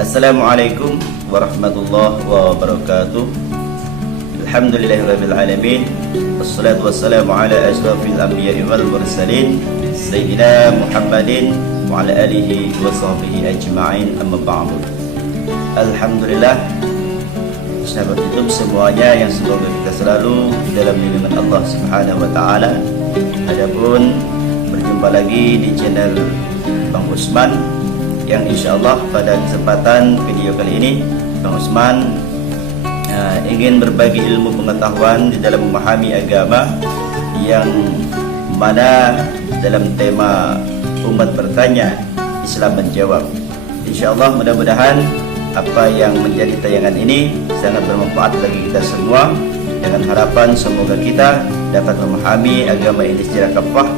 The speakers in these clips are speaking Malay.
Assalamualaikum warahmatullahi wabarakatuh. Alhamdulillahirabbil alamin. Wassalatu wassalamu ala asyrafil anbiya'i wal mursalin sayyidina Muhammadin wa ala alihi wa sahbihi ajma'in, amma ba'du. Alhamdulillah, sahabat YouTube semuanya, yang semoga kita selalu dalam lindungan Allah Subhanahu wa taala. Adapun berjumpa lagi di channel Bang Usman, yang insyaallah pada kesempatan video kali ini Bang Usman ingin berbagi ilmu pengetahuan di dalam memahami agama, yang mana dalam tema umat bertanya, Islam menjawab. Insyaallah mudah-mudahan apa yang menjadi tayangan ini sangat bermanfaat bagi kita semua, dengan harapan semoga kita dapat memahami agama ini secara kafah,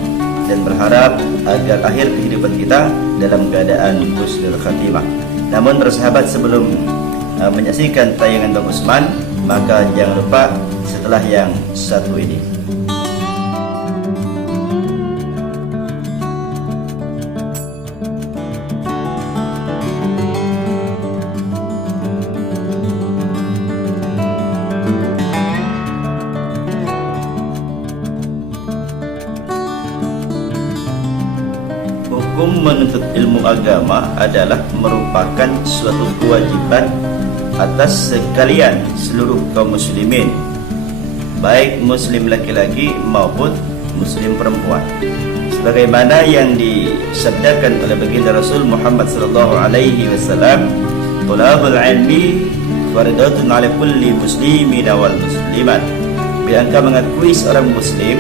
dan berharap agar akhir kehidupan kita dalam keadaan husnul khatimah. Namun para sahabat, sebelum menyaksikan tayangan Bang Usman, maka jangan lupa setelah yang satu ini. Hukum menuntut ilmu agama adalah merupakan suatu kewajiban atas sekalian seluruh kaum muslimin, baik muslim laki-laki maupun muslim perempuan, sebagaimana yang disabdakan oleh baginda Rasul Muhammad sallallahu alaihi wasallam, "Thalabul ilmi fardhatun 'ala kulli muslimin wal muslimat." Bila engkau mengakui seorang muslim,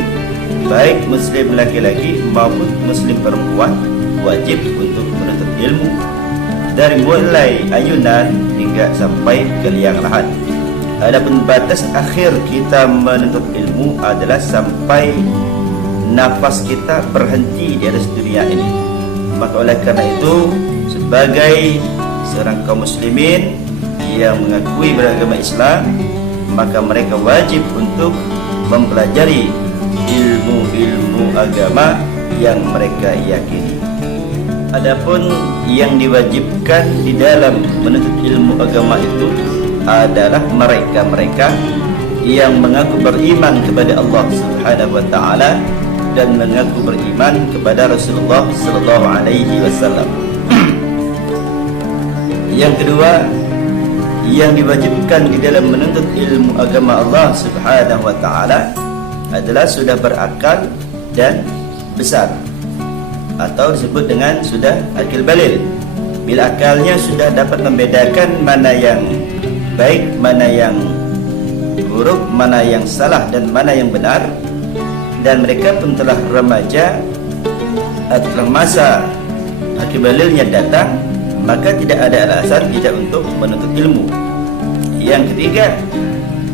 baik muslim laki-laki maupun muslim perempuan, wajib untuk menuntut ilmu dari mulai ayunan hingga sampai ke liang lahat. Adapun batas akhir kita menuntut ilmu adalah sampai nafas kita berhenti di atas dunia ini. Maka oleh karena itu, sebagai seorang kaum muslimin yang mengakui beragama Islam, maka mereka wajib untuk mempelajari ilmu-ilmu agama yang mereka yakini. Adapun yang diwajibkan di dalam menuntut ilmu agama itu adalah mereka-mereka yang mengaku beriman kepada Allah Subhanahu wa taala dan mengaku beriman kepada Rasulullah sallallahu alaihi wasallam. Yang kedua, yang diwajibkan di dalam menuntut ilmu agama Allah Subhanahu wa taala adalah sudah berakal dan besar, atau disebut dengan sudah akil balil. Bila akalnya sudah dapat membedakan mana yang baik, mana yang buruk, mana yang salah dan mana yang benar, dan mereka pun telah remaja atau masa akil balilnya datang, maka tidak ada alasan tidak untuk menuntut ilmu. Yang ketiga,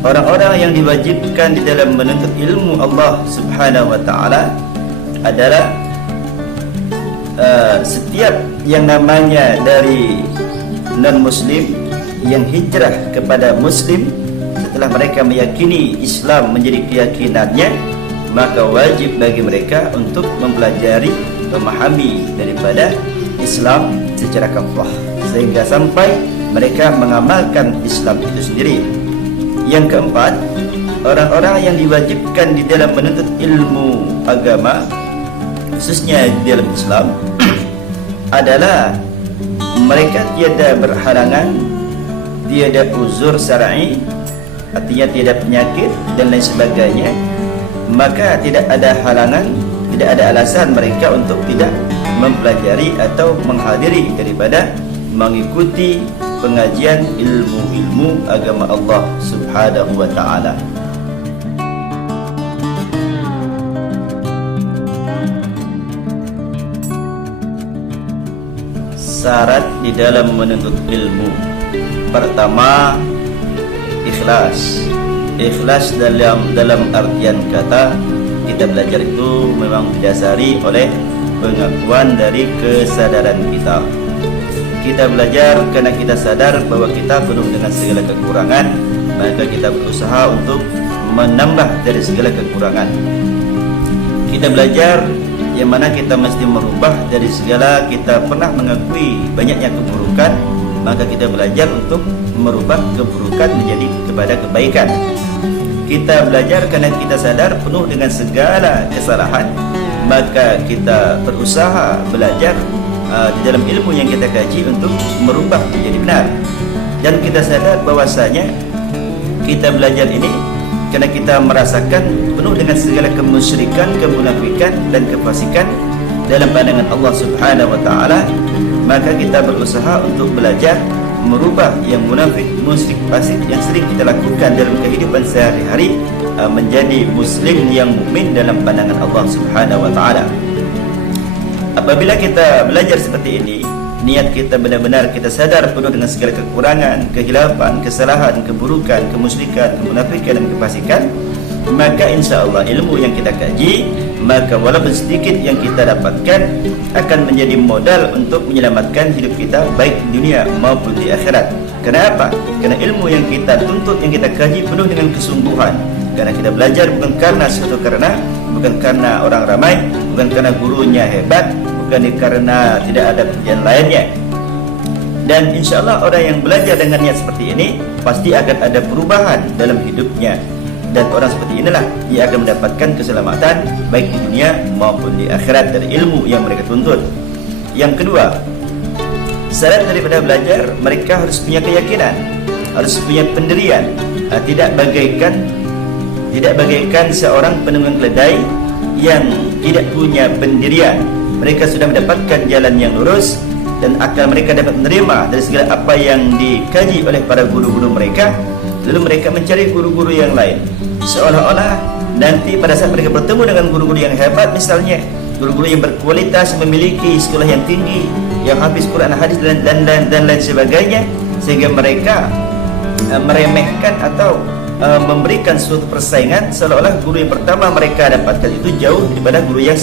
orang-orang yang diwajibkan di dalam menuntut ilmu Allah Subhanahu wa taala adalah setiap yang namanya dari non-muslim yang hijrah kepada muslim setelah mereka meyakini Islam menjadi keyakinannya, maka wajib bagi mereka untuk mempelajari, memahami daripada Islam secara kafah, sehingga sampai mereka mengamalkan Islam itu sendiri. Yang keempat, orang-orang yang diwajibkan di dalam menuntut ilmu agama, khususnya di dalam Islam, adalah mereka tiada berhalangan, tiada uzur syar'i, artinya tiada penyakit dan lain sebagainya, maka tidak ada halangan, tidak ada alasan mereka untuk tidak mempelajari atau menghadiri daripada mengikuti pengajian ilmu-ilmu agama Allah Subhanahu wa taala. Syarat di dalam menuntut ilmu: pertama, ikhlas. Ikhlas dalam artian kata, kita belajar itu memang didasari oleh pengakuan dari kesadaran kita. Kita belajar karena kita sadar bahwa kita penuh dengan segala kekurangan, maka kita berusaha untuk menambah dari segala kekurangan. Kita belajar yang mana kita mesti merubah dari segala kita pernah mengakui banyaknya keburukan, maka kita belajar untuk merubah keburukan menjadi kepada kebaikan. Kita belajar kerana kita sadar penuh dengan segala kesalahan, maka kita berusaha belajar di dalam ilmu yang kita kaji untuk merubah menjadi benar. Dan kita sadar bahwasanya kita belajar ini kerana kita merasakan penuh dengan segala kemusyrikan, kemunafikan dan kefasikan dalam pandangan Allah Subhanahu wa taala, maka kita berusaha untuk belajar merubah yang munafik, musyrik, fasik yang sering kita lakukan dalam kehidupan sehari-hari menjadi muslim yang mukmin dalam pandangan Allah Subhanahu wa taala. Apabila kita belajar seperti ini, niat kita benar-benar kita sadar penuh dengan segala kekurangan, kehilapan, kesalahan, keburukan, kemusyrikan, kemunafikan dan kefasikan, maka insya-Allah ilmu yang kita kaji, maka walaupun sedikit yang kita dapatkan akan menjadi modal untuk menyelamatkan hidup kita baik di dunia maupun di akhirat. Kenapa? Kerana ilmu yang kita tuntut, yang kita kaji penuh dengan kesungguhan. Kerana kita belajar bukan karena orang ramai, bukan karena gurunya hebat, bukan karena tidak ada pekerjaan lainnya. Dan insya-Allah orang yang belajar dengan niat seperti ini pasti akan ada perubahan dalam hidupnya. Dan orang seperti inilah ia akan mendapatkan keselamatan baik di dunia maupun di akhirat dari ilmu yang mereka tuntut. Yang kedua, syarat daripada belajar, mereka harus punya keyakinan, harus punya pendirian. Tidak bagaikan seorang penunggang keledai yang tidak punya pendirian. Mereka sudah mendapatkan jalan yang lurus dan akal mereka dapat menerima dari segala apa yang dikaji oleh para guru-guru mereka. Lalu mereka mencari guru-guru yang lain, seolah-olah nanti pada saat mereka bertemu dengan guru-guru yang hebat, misalnya guru-guru yang berkualitas, memiliki sekolah yang tinggi, yang hafiz Quran, hadis dan lain sebagainya, sehingga mereka meremehkan atau memberikan suatu persaingan, seolah-olah guru yang pertama mereka dapatkan itu jauh daripada guru yang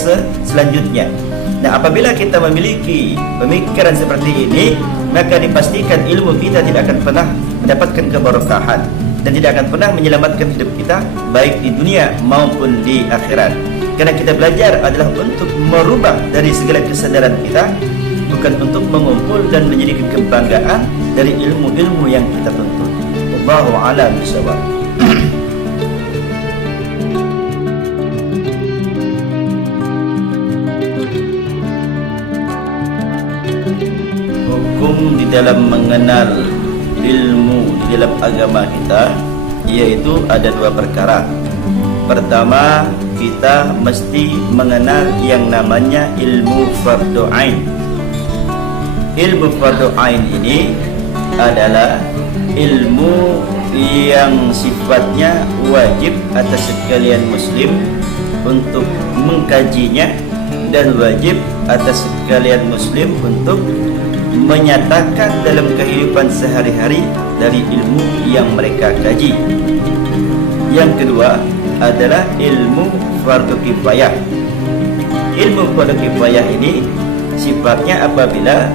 selanjutnya. Nah, apabila kita memiliki pemikiran seperti ini, maka dipastikan ilmu kita tidak akan pernah mendapatkan keberkahan dan tidak akan pernah menyelamatkan hidup kita baik di dunia maupun di akhirat. Karena kita belajar adalah untuk merubah dari segala kesadaran kita, bukan untuk mengumpul dan menjadi kebanggaan dari ilmu-ilmu yang kita tuntut. Wallahu a'lam bishawab. Hukum di dalam mengenal ilmu di dalam agama kita, yaitu ada dua perkara. Pertama, kita mesti mengenal yang namanya ilmu fardu ain. Ilmu fardu ain ini adalah ilmu yang sifatnya wajib atas sekalian muslim untuk mengkajinya dan wajib atas sekalian muslim untuk menyatakan dalam kehidupan sehari-hari dari ilmu yang mereka kaji. Yang kedua adalah ilmu fardu kifayah. Ilmu fardu kifayah ini sifatnya apabila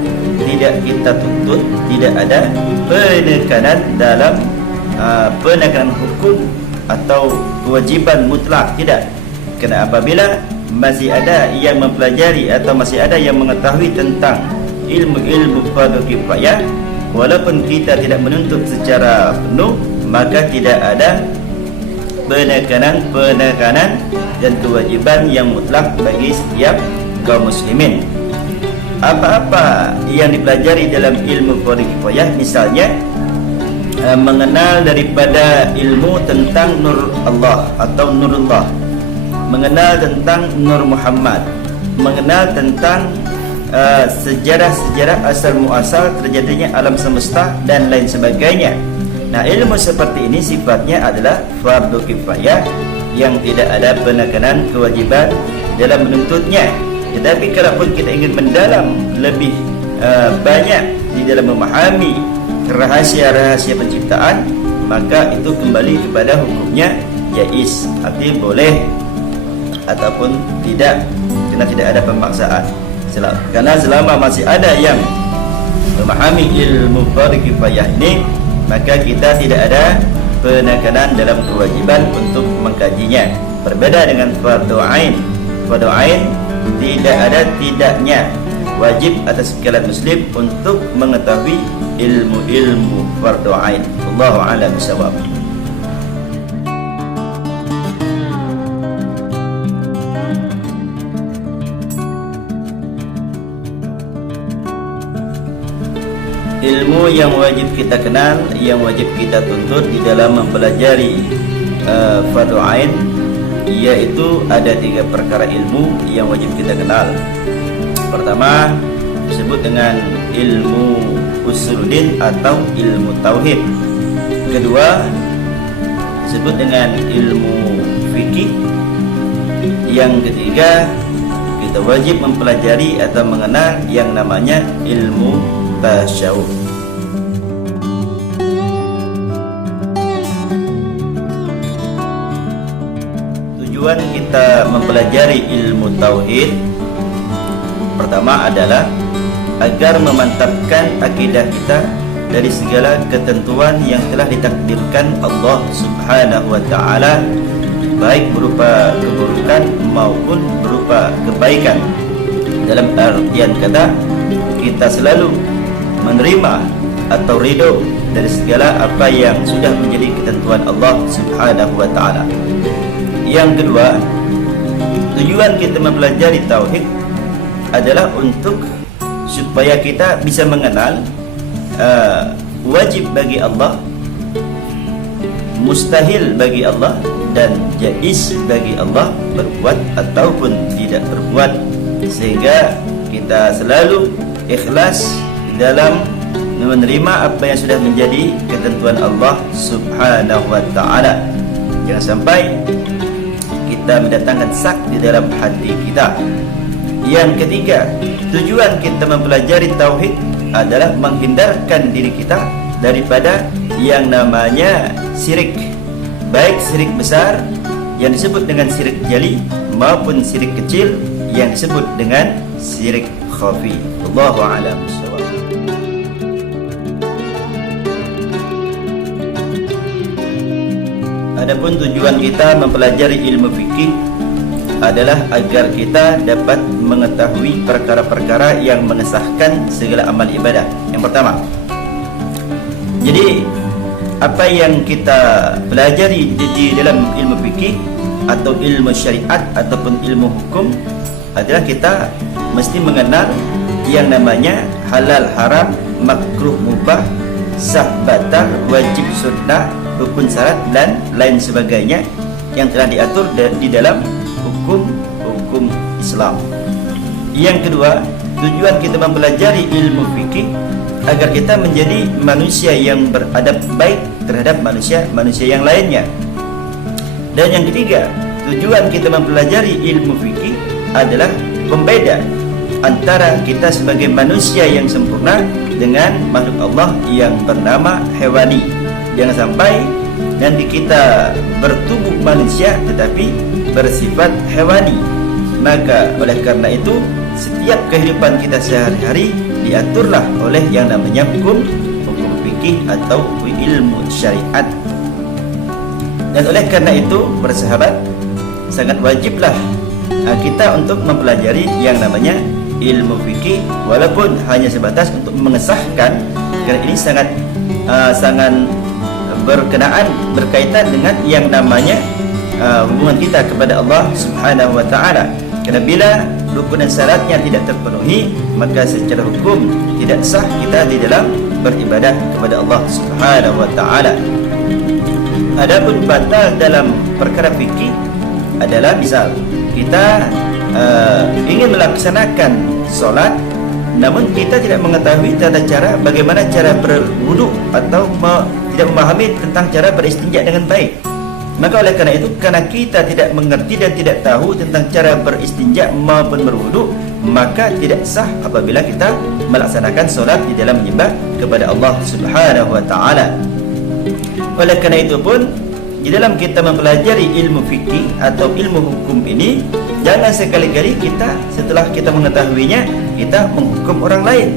tidak kita tuntut, tidak ada penekanan dalam penekanan hukum atau kewajiban mutlak, tidak. Kerana apabila masih ada yang mempelajari atau masih ada yang mengetahui tentang ilmu-ilmu fardu kifayah, walaupun kita tidak menuntut secara penuh, maka tidak ada penekanan dan kewajiban yang mutlak bagi setiap kaum muslimin. Apa-apa yang dipelajari dalam ilmu fardu kifayah, misalnya mengenal daripada ilmu tentang nur Allah atau nurullah, mengenal tentang nur Muhammad, mengenal tentang sejarah-sejarah asal muasal terjadinya alam semesta dan lain sebagainya. Nah, ilmu seperti ini sifatnya adalah fardu kifayah yang tidak ada penekanan kewajiban dalam menuntutnya. Tetapi kalaupun kita ingin mendalam lebih banyak di dalam memahami rahasia-rahasia penciptaan, maka itu kembali kepada hukumnya jaiz, artinya boleh ataupun tidak, karena tidak ada pemaksaan. Karena selama masih ada yang memahami ilmu fardu kifayah ini, maka kita tidak ada penekanan dalam kewajiban untuk mengkajinya. Berbeda dengan fardu ain. Fardu ain tidak ada tidaknya wajib atas sekalian muslim untuk mengetahui ilmu fardu ain. Wallahu a'lam bishawab. Ilmu yang wajib kita kenal, yang wajib kita tuntut di dalam mempelajari fardu ain, yaitu ada 3 perkara ilmu yang wajib kita kenal. Pertama disebut dengan ilmu usuluddin atau ilmu tauhid. Kedua disebut dengan ilmu fikih. Yang ketiga, kita wajib mempelajari atau mengenal yang namanya ilmu tasyawuf. Tujuan kita mempelajari ilmu tauhid pertama adalah agar memantapkan akidah kita dari segala ketentuan yang telah ditakdirkan Allah Subhanahu wa taala, baik berupa keburukan maupun berupa kebaikan. Dalam artian kata, kita selalu menerima atau ridho dari segala apa yang sudah menjadi ketentuan Allah Subhanahu wa taala. Yang kedua, tujuan kita mempelajari tauhid adalah untuk supaya kita bisa mengenal wajib bagi Allah, mustahil bagi Allah, dan jaiz bagi Allah berbuat ataupun tidak berbuat, sehingga kita selalu ikhlas dalam menerima apa yang sudah menjadi ketentuan Allah Subhanahu wa taala. Jangan sampai kita mendatangkan sak di dalam hati kita. Yang ketiga, tujuan kita mempelajari tauhid adalah menghindarkan diri kita daripada yang namanya syirik, baik syirik besar yang disebut dengan syirik jali maupun syirik kecil yang disebut dengan syirik khafi. Allahu a'lam bishawab. Adapun tujuan kita mempelajari ilmu fikih adalah agar kita dapat mengetahui perkara-perkara yang mengesahkan segala amal ibadah. Yang pertama, jadi apa yang kita pelajari di dalam ilmu fikih atau ilmu syariat ataupun ilmu hukum adalah kita mesti mengenal yang namanya halal haram, makruh mubah, sah batal, wajib sunnah, rukun syarat dan lain sebagainya yang telah diatur di dalam hukum Islam. Yang kedua, tujuan kita mempelajari ilmu fikih agar kita menjadi manusia yang beradab baik terhadap manusia yang lainnya. Dan yang ketiga, tujuan kita mempelajari ilmu fikih adalah pembeda antara kita sebagai manusia yang sempurna dengan makhluk Allah yang bernama hewani. Jangan sampai nanti kita bertubuh manusia tetapi bersifat hewani. Maka oleh karena itu, setiap kehidupan kita sehari-hari diaturlah oleh yang namanya hukum fikih atau ilmu syariat. Dan oleh karena itu, bersahabat, sangat wajiblah kita untuk mempelajari yang namanya ilmu fikih, walaupun hanya sebatas untuk mengesahkan, karena ini sangat berkaitan dengan yang namanya hubungan kita kepada Allah Subhanahu wa taala. Karena bila rukun dan syaratnya tidak terpenuhi, maka secara hukum tidak sah kita di dalam beribadah kepada Allah Subhanahu wa taala. Adapun batal dalam perkara fikih adalah misal kita ingin melaksanakan solat, namun kita tidak mengetahui tata cara bagaimana cara berwudu atau tidak memahami tentang cara beristinja dengan baik. Maka oleh karena itu, karena kita tidak mengerti dan tidak tahu tentang cara beristinja maupun berwudu, maka tidak sah apabila kita melaksanakan solat di dalam menyembah kepada Allah Subhanahu wa taala. Oleh karena itu pun, di dalam kita mempelajari ilmu fikih atau ilmu hukum ini, jangan sekali-kali kita setelah kita mengetahuinya, kita menghukum orang lain.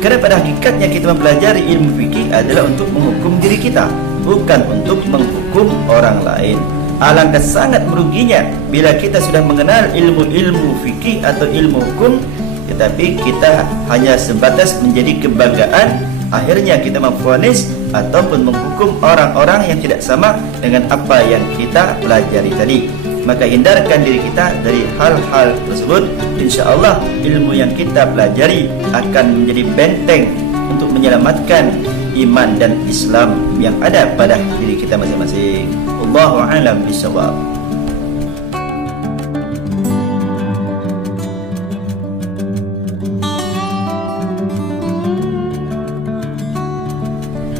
Karena pada hakikatnya kita mempelajari ilmu fikih adalah untuk menghukum diri kita, bukan untuk menghukum orang lain. Alangkah sangat meruginya bila kita sudah mengenal ilmu-ilmu fikih atau ilmu hukum, tetapi kita hanya sebatas menjadi kebanggaan akhirnya kita memvonis ataupun menghukum orang-orang yang tidak sama dengan apa yang kita pelajari tadi. Maka hindarkan diri kita dari hal-hal tersebut. InsyaAllah ilmu yang kita pelajari akan menjadi benteng untuk menyelamatkan iman dan Islam yang ada pada diri kita masing-masing. Wallahu a'lam bishawab.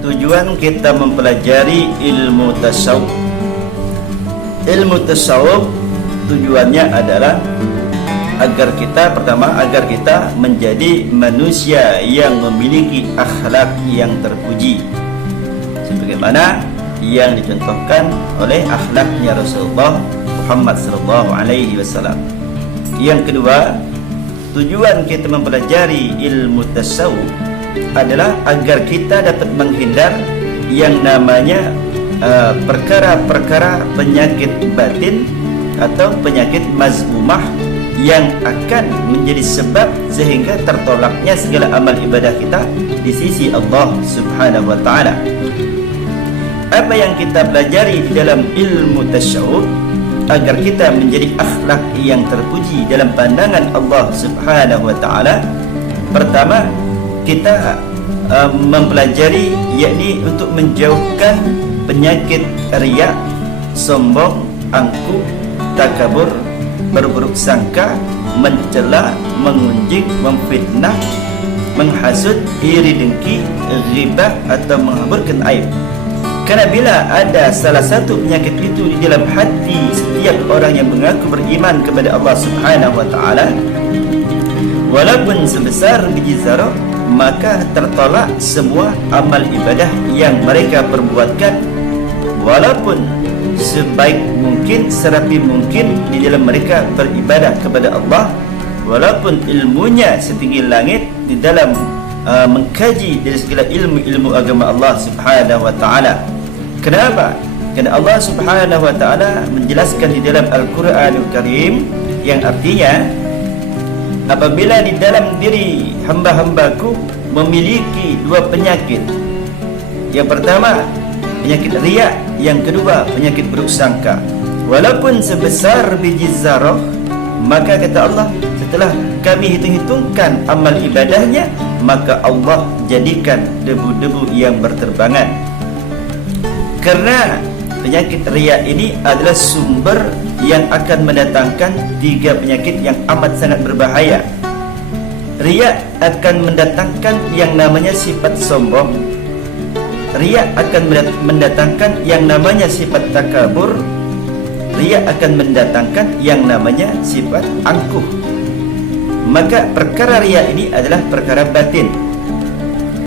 Tujuan kita mempelajari ilmu tasawuf. Ilmu tasawuf tujuannya adalah agar kita menjadi manusia yang memiliki akhlak yang terpuji, sebagaimana yang dicontohkan oleh akhlaknya Rasulullah Muhammad sallallahu alaihi wasallam. Yang kedua, tujuan kita mempelajari ilmu tasawuf adalah agar kita dapat menghindar yang namanya perkara-perkara penyakit batin atau penyakit mazmumah yang akan menjadi sebab sehingga tertolaknya segala amal ibadah kita di sisi Allah Subhanahu wa taala. Apa yang kita pelajari di dalam ilmu tasawuf agar kita menjadi akhlak yang terpuji dalam pandangan Allah Subhanahu wa taala? Pertama, kita mempelajari yakni untuk menjauhkan penyakit riya, sombong, angkuh, takabur, berburuk sangka, mencela, mengunjing, memfitnah, menghasut, iri dengki, ghibah atau menghamburkan aib. Karena bila ada salah satu penyakit itu di dalam hati setiap orang yang mengaku beriman kepada Allah Subhanahu wa taala, walaupun sebesar biji zarah, maka tertolak semua amal ibadah yang mereka perbuatkan, walaupun sebaik mungkin, serapi mungkin di dalam mereka beribadah kepada Allah, walaupun ilmunya setinggi langit di dalam mengkaji dari segala ilmu-ilmu agama Allah Subhanahu wa taala. Kenapa? Kerana Allah Subhanahu wa taala menjelaskan di dalam Al-Quranul Karim yang artinya, apabila di dalam diri hamba-hambaku memiliki dua penyakit, yang pertama penyakit riya, yang kedua penyakit buruk sangka, walaupun sebesar biji zarah, maka kata Allah, setelah kami hitung-hitungkan amal ibadahnya, maka Allah jadikan debu-debu yang berterbangan. Kerana penyakit riya ini adalah sumber yang akan mendatangkan tiga penyakit yang amat sangat berbahaya. Riya akan mendatangkan yang namanya sifat sombong, riya akan mendatangkan yang namanya sifat takabur, riya akan mendatangkan yang namanya sifat angkuh. Maka perkara riya ini adalah perkara batin.